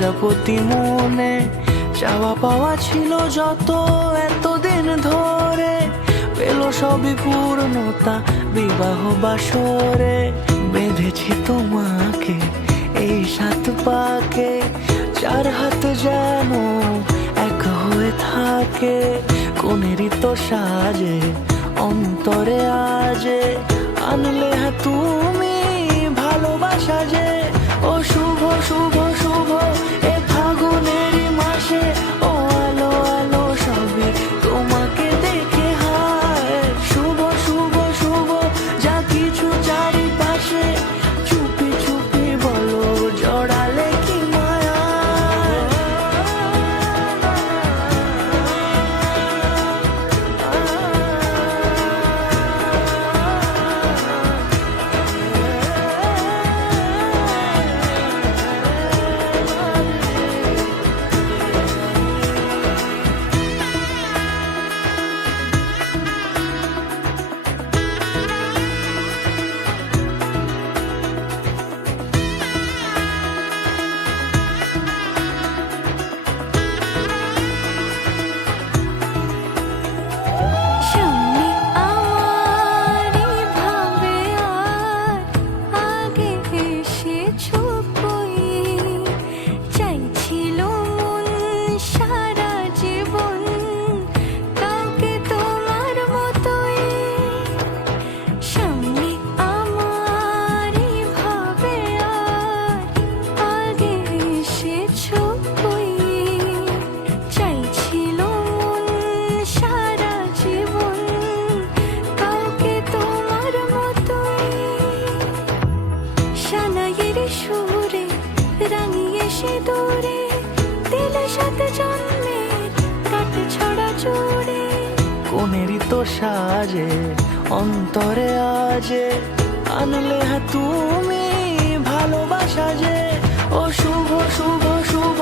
প্রজাপতি মনে চাওয়া পাওয়া ছিল যত এতদিন ধরে, পেল সবই পূর্ণতা বিবাহ বাসরে। বেঁধেছি তোমাকে এই 7 পাকে, 4 হাত যেন এক হয়ে থাকে। কোনেরই তো সাজে অন্তরে আজে, আনলে হ্যাঁ তুমি ভালোবাসা যে। ও শুভ শুভ শুভ এ ফাগুনেরই মাসে, ও আলো আলো সবই তোমাকে দেখে হায়। শুভ শুভ শুভ যা কিছু চারিপাশে, চুপি চুপি বলো জড়ালে কি মায়া। কোনেরই তো সাজে অন্তরে আজে, আনলে হ্যাঁ তুমি ভালোবাসা যে। ও শুভ শুভ শুভ